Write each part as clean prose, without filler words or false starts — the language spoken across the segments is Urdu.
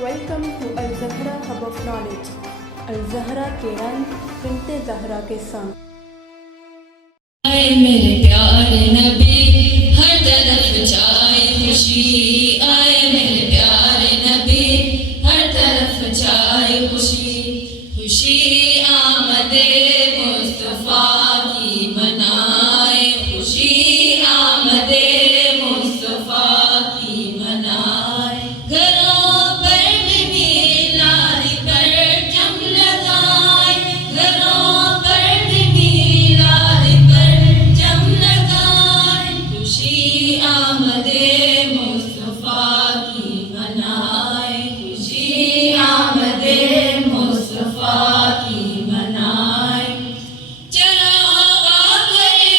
Welcome to Al-Zahra Hub of Knowledge. Al-Zahra کے رنگ بنت زہرا کے سنگ. آئے میرے پیارے نبی ہر طرف چھائے خوشی، آئے میرے پیارے نبی ہر طرف چھائے خوشی، خوشی آمد مصطفیٰ کی منائے، خوشی آمد مصطفیٰ کی منائے، گھروں پر بھی میلاد پرچم لگائے، گھروں پر بھی میلاد پرچم لگائے، خوشی آمد مصطفیٰ کی منائے، خوشی آمد مصطفیٰ کی منائے، چراغاں کرے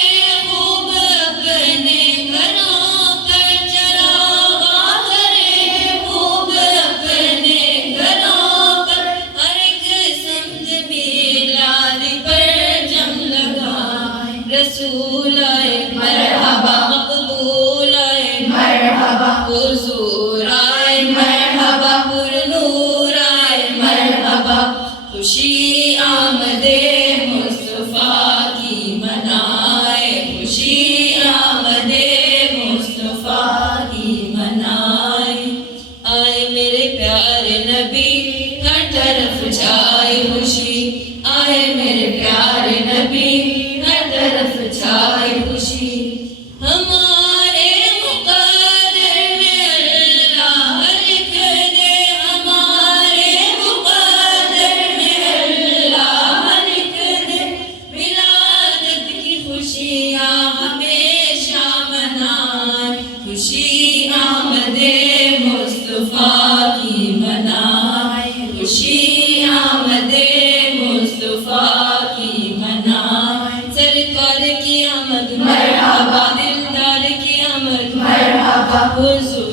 خوب اپنے گھروں پر، چراغاں کرے خوب اپنے گھروں پر، ہر ایک سمت میلاد پرچم لگائے، رسول آئے مرحبا، مقبول آئے مرحبا، حضور آئے مرحبا، پر نور آئے مرحبا، خوشی آمد مصطفیٰ کی منائے، خوشی آمد مصطفیٰ کی منائے، آئے میرے پیارے نبی ہر طرف چھائے خوشی، آئے میرے پیارے نبی ہر طرف چھائے خوشی، ہمارے مقدر میں اللہ لکھ دے، ہمارے مقدر میں اللہ لکھ دے، ولادت کی خوشیاں ہمیشہ منائے، خوشی آمد مصطفیٰ کی منائے، خوشی آمد مصطفیٰ کی منائے، سرکار کی آمد مرحبا، دلدار کی آمد مرحبا، حضور